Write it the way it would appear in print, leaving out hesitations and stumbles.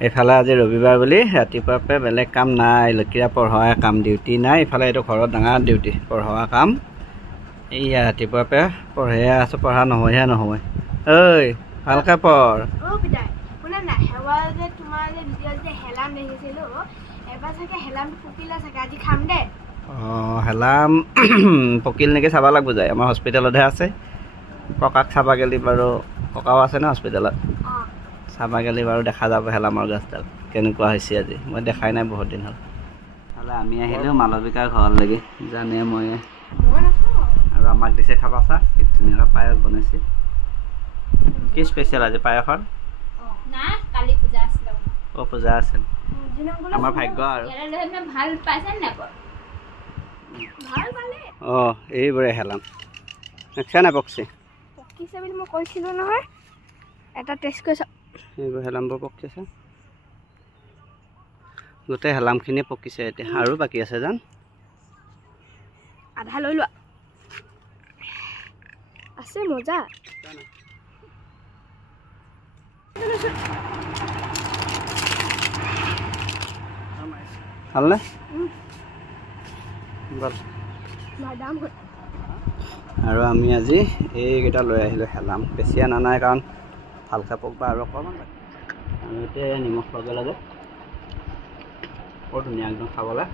এইফালে আজি ৰবিবাৰ বুলি ৰাতিপুৱাৰ পৰা বেলেগ কাম নাই। লক্ষীৰা পঢ়োৱা কাম ডিউটি নাই। এইফালে এইটো ঘৰত ডাঙৰ ডিউটি পঢ়োৱা কাম। এইয়া ৰাতিপুৱাৰ পৰা পঢ়িয়ে আছোঁ, পঢ়া নহয়হে নহয়। ঐ ভালকৈ পঢ়। অঁ হেলাম পকিল নেকি চাব লাগিব যায়। আমাৰ হস্পিটেলতহে আছে। ককাক চাব গ'লে বাৰু, ককাও আছে ন হস্পিটেলত, চাব গ'লে বাৰু দেখা যাব হেলামৰ গছডাল কেনেকুৱা হৈছে আজি। মই দেখাই নাই বহুত দিন হ'ল। হ'লে আমি আহিলোঁ মালবিকাৰ ঘৰলৈকে, জানে মই আৰু আমাক দিছে খাবা চা। কি ধুনীয়াকৈ পায়স বনাইছে। কি স্পেচিয়েল আজি পায়সৰ? অঁ পূজা আছিল। আমাৰ ভাগ্য আৰু। অঁ এইবোৰে হেলাম দেখিছা নাই পকছে বুলি মই কৈছিলোঁ নহয়। এটা টেষ্ট কৰি চাওঁ। এইবোৰ হেলামবোৰ পকিছে, গোটেই হেলামখিনি পকিছে এতিয়া, আৰু বাকী আছে জান। আধা লৈ লোৱা, আছে মজা। ভালনে? আৰু আমি আজি এইকেইটা লৈ আহিলোঁ হেলাম। বেছি অনা নাই কাৰণ ভালকৈ পকবা আৰু অকণমান লাগে। আৰু এতিয়া নিমখ লগে লগে বৰ ধুনীয়া একদম খাবলৈ।